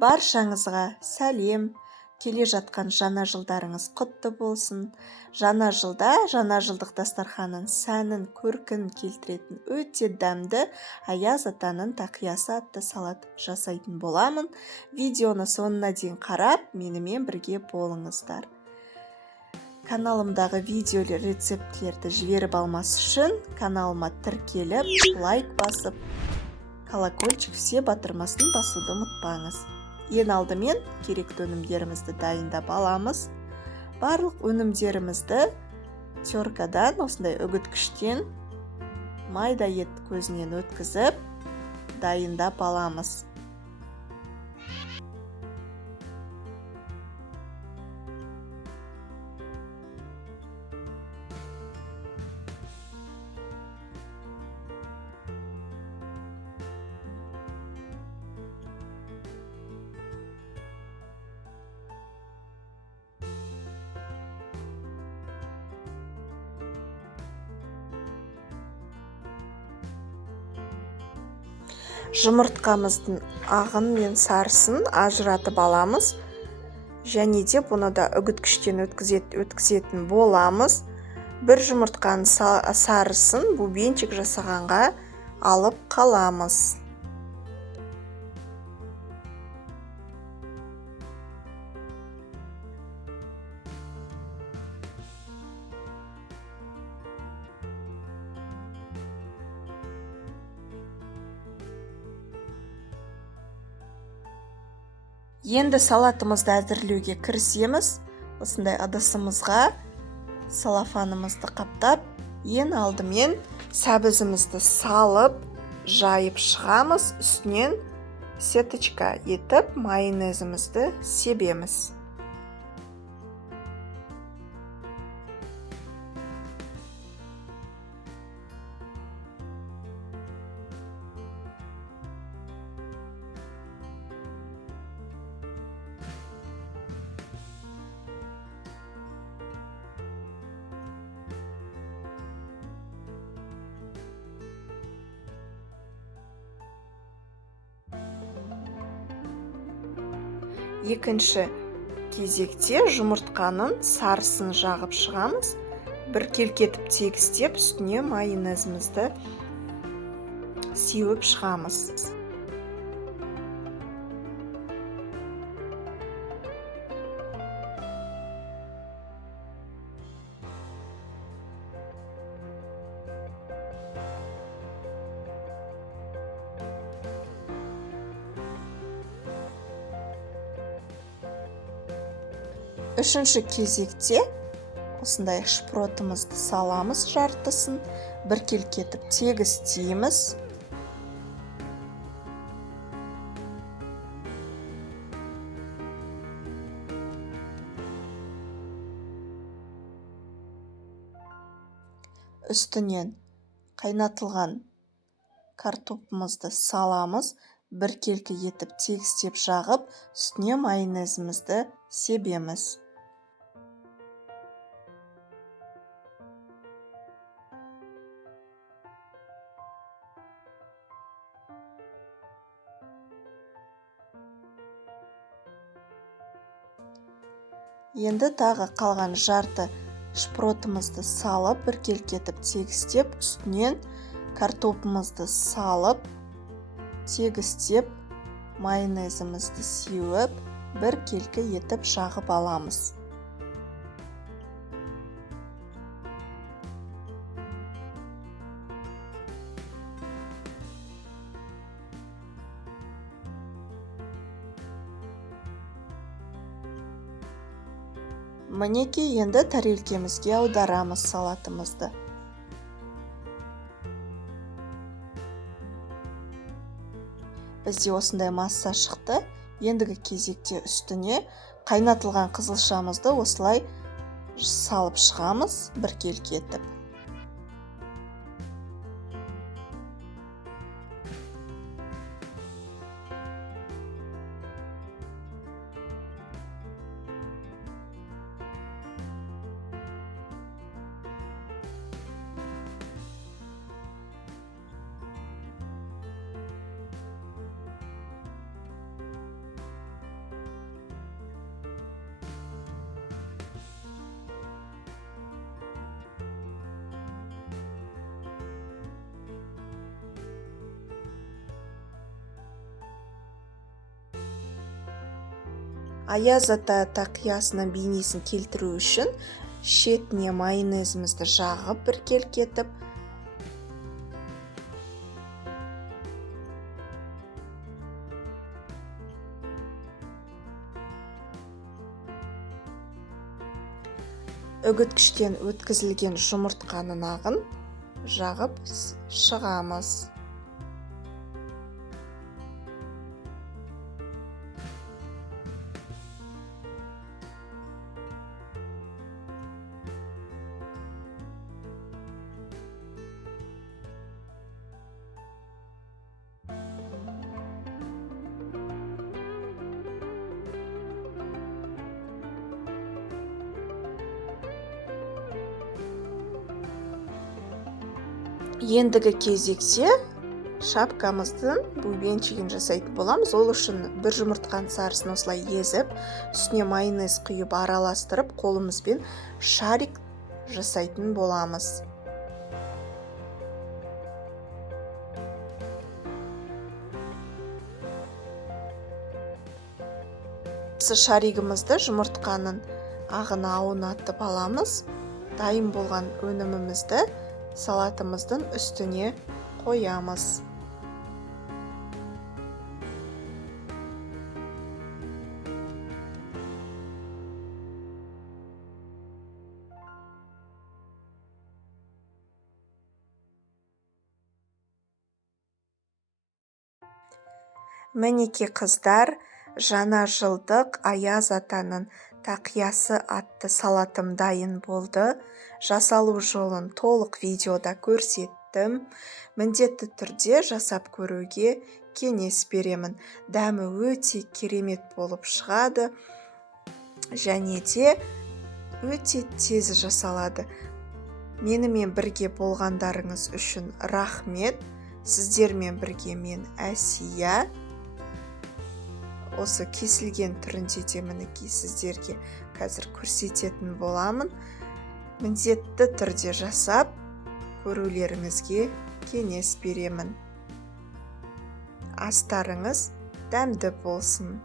Баршаңызға сәлем. Келе жатқан жаңа жылдарыңыз құтты болсын. Жаңа жылда жаңа жылдық дастарханның сәнін, көркін келтіретін өте дәмді Аяз атаның тақиясы атты салат жасайтын боламын. Видеоны соңына дейін қарап, менімен бірге болыңыздар. Каналымдағы видео рецептлерді жіберіп алмас үшін каналыма тіркеліп, лайк басып, колокольчик все батырмасын басуды ұмытпаңыз. Ең алдымен керекті өнімдерімізді дайындап аламыз. Барлық өнімдерімізді теркадан, осындай үгіткіштен майда ет көзінен өткізіп, дайындап аламыз. Жұмыртқамыздың ағын мен сарысын ажыратып аламыз. Және де бұны да үгіткіштен өткізетін боламыз. Бір жұмыртқаның сарысын бубенчик жасағанға алып қаламыз. Енді салатымызды әзірлеуге кірісеміз. Осындай ыдысымызға салафанымызды қаптап, ең алдымен сәбізімізді салып, жайып шығамыз. Үстінен сеточка етіп, майонезімізді себеміз. Екінші кезекте жұмыртқаның сарысын жағып шығамыз. Бір келкетіп тегістеп, үстіне майонезімізді сеуіп шығамыз. Үшінші кезекте осындай шпротымызды саламыз жартысын, бір келкетіп тегістейміз. Үстінен қайнатылған картопымызды саламыз, бір келкі етіп тегістеп жағып, үстіне майонезімізді себеміз. Енді тағы қалған жарты шпротымызды салып, бір келкетіп тегістеп, үстінен картопымызды салып, тегістеп, майонезімізді сеуіп, бір келкі етіп жағып аламыз. Мінекей, енді тарелкемізге аударамыз салатымызды. Бізде осындай масса шықты. Ендігі кезекте үстіне қайнатылған қызылшамызды осылай салып шығамыз, бір келкетіп. Аяз ата тақиясының бейнесін келтіру үшін шетіне майонезімізді жағып бір келкетіп, үгіткіштен өткізілген жұмыртқаның ағын жағып шығамыз. Ендігі кезекте шапкамыздың бубенчигін жасайтын боламыз. Ол үшін бір жұмыртқаның сарысын осылай езіп, үстіне майонез құйып араластырып, қолымызбен шарик жасайтын боламыз. Шаригімізді жұмыртқаның ағына аунатып аламыз. Дайын болған өнімімізді салатымыздың үстіне қоямыз. Мінеки қыздар, жаңа жылдық Аяз атаның тақиясы атты салатым дайын болды. Жасалу жолын толық видеода көрсеттім. Міндетті түрде жасап көруге кеңес беремін. Дәмі өте керемет болып шығады, және де өте тез жасалады. Менімен бірге болғандарыңыз үшін рахмет. Сіздермен бірге мен Әсия. Осы кесілген түрінде де мінекей сіздерге қазір көрсететін боламын. Міндетті түрде жасап көрулеріңізге кеңес беремін. Астарыңыз дәмді болсын.